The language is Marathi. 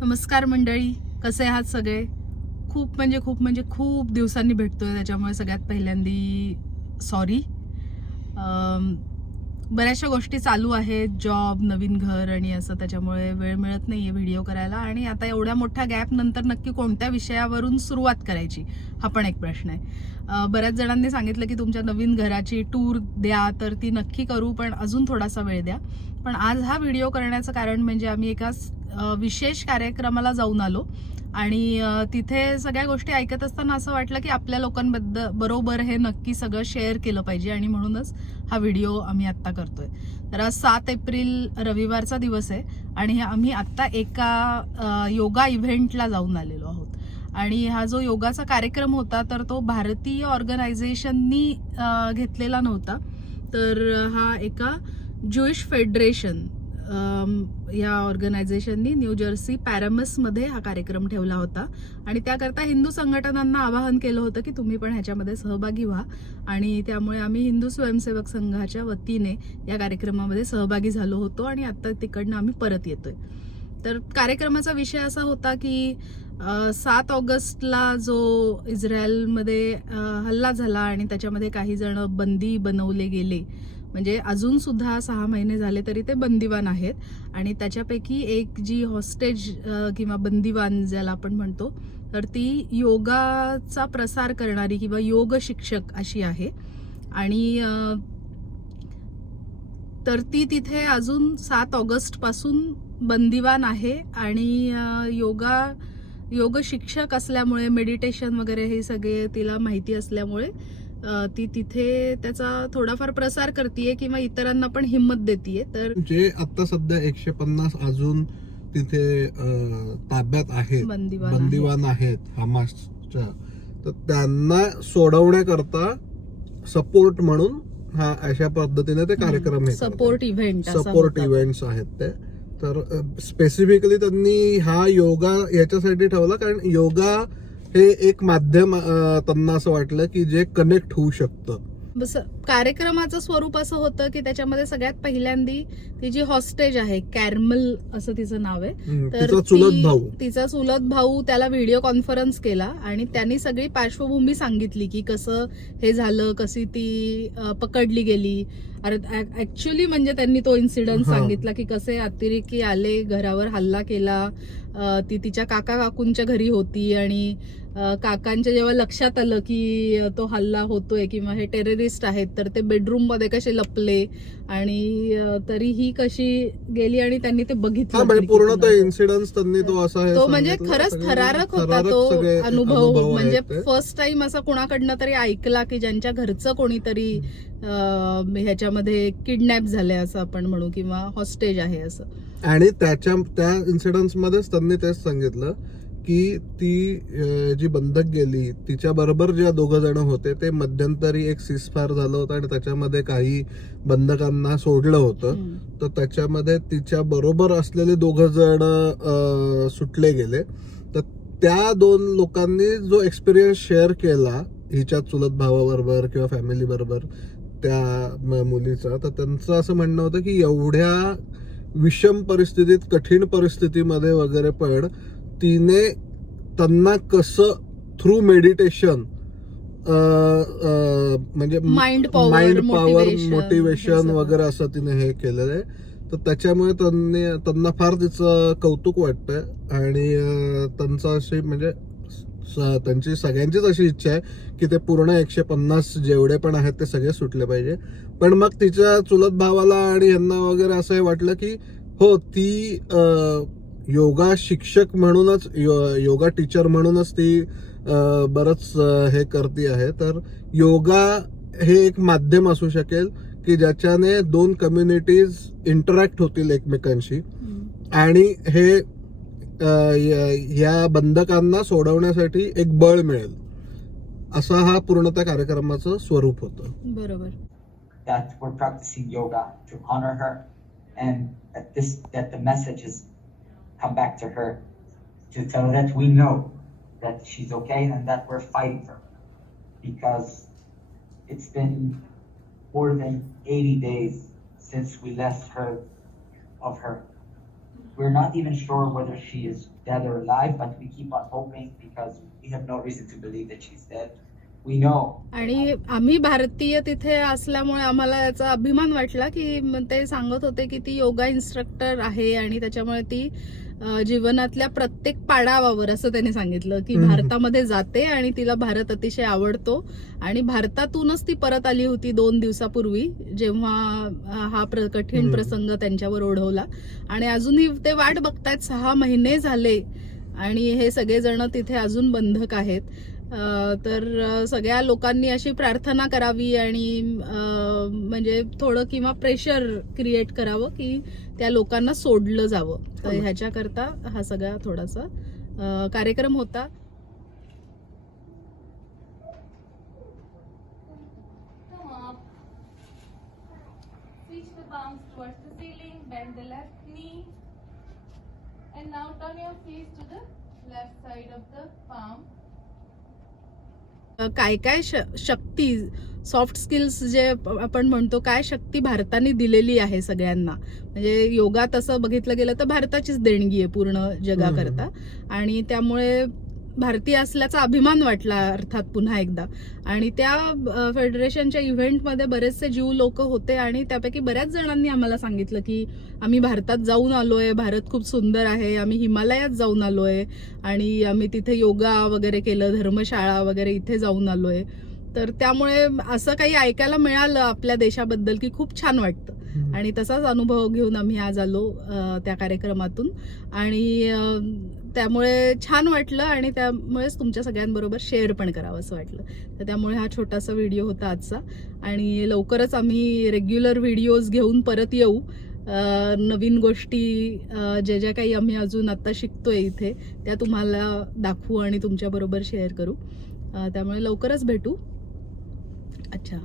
नमस्कार मंडळी कसे आहात सगळे? खूप म्हणजे खूप म्हणजे खूप दिवसांनी भेटतोय त्याच्यामुळे सगळ्यात पहिल्यांदी सॉरी बऱ्याचशा गोष्टी चालू आहेत. जॉब नवीन घर आणि असं त्याच्यामुळे वेळ मिळत नाहीये व्हिडिओ करायला. आणि आता एवढ्या मोठ्या गॅप नंतर नक्की कोणत्या विषयावरून सुरुवात करायची? हा पण एक प्रश्न आहे. बऱ्याच जणांनी सांगितलं की तुमच्या नवीन घराची टूर द्या तर ती नक्की करू पण अजून थोडासा वेळ द्या. पण आज हा व्हिडिओ करण्याचं कारण म्हणजे आम्ही एका विशेष कार्यक्रमाला जाऊन आलो. आणि तिथे सगळ्या गोष्टी ऐकत असताना असं वाटलं की आपल्या लोकांबद्दल बरोबर हे नक्की सगळं शेअर केलं पाहिजे आणि म्हणूनच हा व्हिडिओ आम्ही आत्ता करतोय. तर आज सात एप्रिल रविवारचा दिवस आहे आणि आम्ही आत्ता एका योगा इव्हेंटला जाऊन आलेलो आहोत. आणि हा जो योगाचा कार्यक्रम होता तर तो भारतीय ऑर्गनायझेशननी घेतलेला नव्हता. तर हा एका ज्युइश फेडरेशन या ऑर्गनायझेशननी न्यू जर्सी पॅरामसमध्ये हा कार्यक्रम ठेवला होता. आणि त्याकरता हिंदू संघटनांना आवाहन केलं होतं की तुम्ही पण ह्याच्यामध्ये सहभागी व्हा. आणि त्यामुळे आम्ही हिंदू स्वयंसेवक संघाच्या वतीने या कार्यक्रमामध्ये सहभागी झालो होतो आणि आता तिकडनं आम्ही परत येतोय. तर कार्यक्रमाचा विषय असा होता की सात ऑगस्टला जो इस्रायलमध्ये हल्ला झाला आणि त्याच्यामध्ये काही जण बंदी बनवले गेले म्हणजे अजून सुद्धा सहा महिने झाले तरी ते बंदिवान आहेत. आणि त्याच्यापैकी एक जी हॉस्टेज किंवा बंदिवान ज्याला आपण म्हणतो तर ती योगाचा प्रसार करणारी किंवा योग शिक्षक अशी आहे. आणि तर ती तिथे अजून सात ऑगस्टपासून बंदिवान आहे. आणि योगा योग शिक्षक असल्यामुळे मेडिटेशन वगैरे हे सगळे तिला माहिती असल्यामुळे ती तिथे त्याचा थोडाफार प्रसार करते किंवा इतरांना पण हिंमत देते तर जे आता सध्या एकशे पन्नास अजून तिथे ताब्यात आहेत बंदिवान आहे. बंदिवान आहेत हमासच्या तर त्यांना सोडवण्याकरता सपोर्ट म्हणून हा अशा पद्धतीने ते कार्यक्रम. सपोर्ट इव्हेंट सपोर्ट इव्हेंट्स आहेत ते तर स्पेसिफिकली त्यांनी हा योगा याच्यासाठी ठेवला कारण योगा हे एक माध्यम त्यांना असं वाटलं की जे कनेक्ट होऊ शकतं. बस कार्यक्रमाचं स्वरूप असं होतं की त्याच्यामध्ये सगळ्यात पहिल्यांदी ती जी हॉस्टेज आहे कॅरमल असं तिचं नाव आहे तर तिचा चुलत भाऊ. तिचा चुलत भाऊ त्याला व्हिडिओ कॉन्फरन्स केला आणि त्यांनी सगळी पार्श्वभूमी सांगितली की कसं हे झालं कशी ती पकडली गेली. ऍक्च्युली म्हणजे त्यांनी तो इन्सिडन्ट हा. सांगितला की कसे अतिरेकी आले घरावर हल्ला केला ती तिच्या काका काकूंच्या घरी होती आणि काकांच्या जेव्हा लक्षात आलं की तो हल्ला होतोय किंवा हे टेररिस्ट आहेत तर ते बेडरूममध्ये कसे लपले आणि अ, तरी ही कशी गेली आणि त्यांनी ते बघितलं म्हणजे पूर्ण तो. इन्सिडन्स त्यांनी तो असा तो म्हणजे. खरंच थरारक होता तो अनुभव म्हणजे. फर्स्ट टाइम असा कोणाकडनं तरी ऐकला की ज्यांच्या घरचं कोणीतरी ह्याच्यामध्ये किडनॅप झालंय असं आपण म्हणू किंवा हॉस्टेज आहे असं आणि त्याच्या त्या इन्सिडेंट्स मध्येच त्यांनी तेच सांगितलं की ती जी बंधक गेली तिच्या बरोबर ज्या दोघ जण होते ते मध्यंतरी एक सिसफायर झालं होतं आणि त्याच्यामध्ये काही बंधकांना सोडलं होतं. तर त्याच्यामध्ये तिच्या बरोबर असलेले दोघ जण सुटले गेले तर त्या दोन लोकांनी जो एक्सपिरियन्स शेअर केला हिच्या चुलत भावाबरोबर किंवा फॅमिली बरोबर त्या मुलीचा तर त्यांचं असं म्हणणं होतं की एवढ्या विषम परिस्थितीत कठीण परिस्थितीमध्ये वगैरे पण तिने त्यांना कसं थ्रू मेडिटेशन म्हणजे माइंड पॉवर मोटिवेशन. वगैरे असं तिने हे केलेलं आहे. तर त्याच्यामुळे त्यांनी त्यांना फार तिचं कौतुक वाटतंय. आणि त्यांचं अशी म्हणजे त्यांची सगळ्यांचीच अशी इच्छा आहे की ते पूर्ण एकशे पन्नास जेवढे पण आहेत ते सगळे सुटले पाहिजे. पण मग तिच्या चुलत भावाला आणि यांना वगैरे असं हे वाटलं की हो ती योगा शिक्षक म्हणूनच यो- योगा टीचर म्हणूनच ती बरंच हे करते आहे. तर योगा हे एक माध्यम असू शकेल की ज्याच्याने दोन कम्युनिटीज इंटरॅक्ट होतील एकमेकांशी. आणि हे य- बंधकांना सोडवण्यासाठी एक बळ मिळेल. असा हा पूर्ण त्या कार्यक्रमाचं स्वरूप होतं. बरोबर. That we're practicing yoga to honor her and that this that the message has come back to her to tell her that we know that she's okay and that we're fighting for her because it's been more than 80 days since we last heard of her we're not even sure whether she is dead or alive, but we keep on hoping because we have no reason to believe that she's dead. आणि आम्ही भारतीय तिथे असल्यामुळे आम्हाला याचा अभिमान वाटला की ते सांगत होते की ती योगा इन्स्ट्रक्टर आहे आणि त्याच्यामुळे ती जीवनातल्या प्रत्येक पाडावावर असं त्यांनी सांगितलं की. भारतामध्ये जाते आणि तिला भारत अतिशय आवडतो. आणि भारतातूनच ती परत आली होती दोन दिवसापूर्वी जेव्हा हा प्र- कठीण. प्रसंग त्यांच्यावर ओढवला. आणि अजूनही ते वाट बघतायत सहा महिने झाले. आणि हे सगळेजण तिथे अजून बंधक आहेत. तर सगळ्या लोकांनी अशी प्रार्थना करावी आणि म्हणजे थोडं किंवा प्रेशर क्रिएट करावं की त्या लोकांना सोडलं जावं. तर हो ह्याच्याकरता हा सगळा थोडासा कार्यक्रम होता. Now turn your feet to the left side of the palms. काय काय श- शक्ती सॉफ्ट स्किल्स जे आपण म्हणतो काय शक्ती भारताने दिलेली आहे सगळ्यांना? म्हणजे योगा तसं बघितलं गेलं तर भारताचीच देणगी आहे पूर्ण जगाकरता. आणि त्यामुळे भारतीय असल्याचा अभिमान वाटला अर्थात पुन्हा एकदा. आणि त्या फेडरेशनच्या इव्हेंटमध्ये बरेचसे जीव लोक होते आणि त्यापैकी बऱ्याच जणांनी आम्हाला सांगितलं की आम्ही भारतात जाऊन आलोय भारत खूप सुंदर आहे आम्ही हिमालयात जाऊन आलोय आणि आम्ही तिथे योगा वगैरे केलं धर्मशाळा वगैरे इथे जाऊन आलोय. तर त्यामुळे असं काही ऐकायला मिळालं आपल्या देशाबद्दल की खूप छान वाटतं. आणि तसाच अनुभव घेऊन आम्ही आज आलो त्या कार्यक्रमातून. आणि त्यामुळे छान वाटलं आणि त्यामुळेच तुमच्या सगळ्यांबरोबर शेअर पण करावं असं वाटलं. तर त्यामुळे हा छोटासा व्हिडिओ होता आजचा. आणि लवकरच आम्ही रेग्युलर व्हिडिओज घेऊन परत येऊ. नवीन गोष्टी ज्या ज्या काही आम्ही अजून आत्ता शिकतोय इथे त्या तुम्हाला दाखवू आणि तुमच्याबरोबर शेअर करू. त्यामुळे लवकरच भेटू. अच्छा.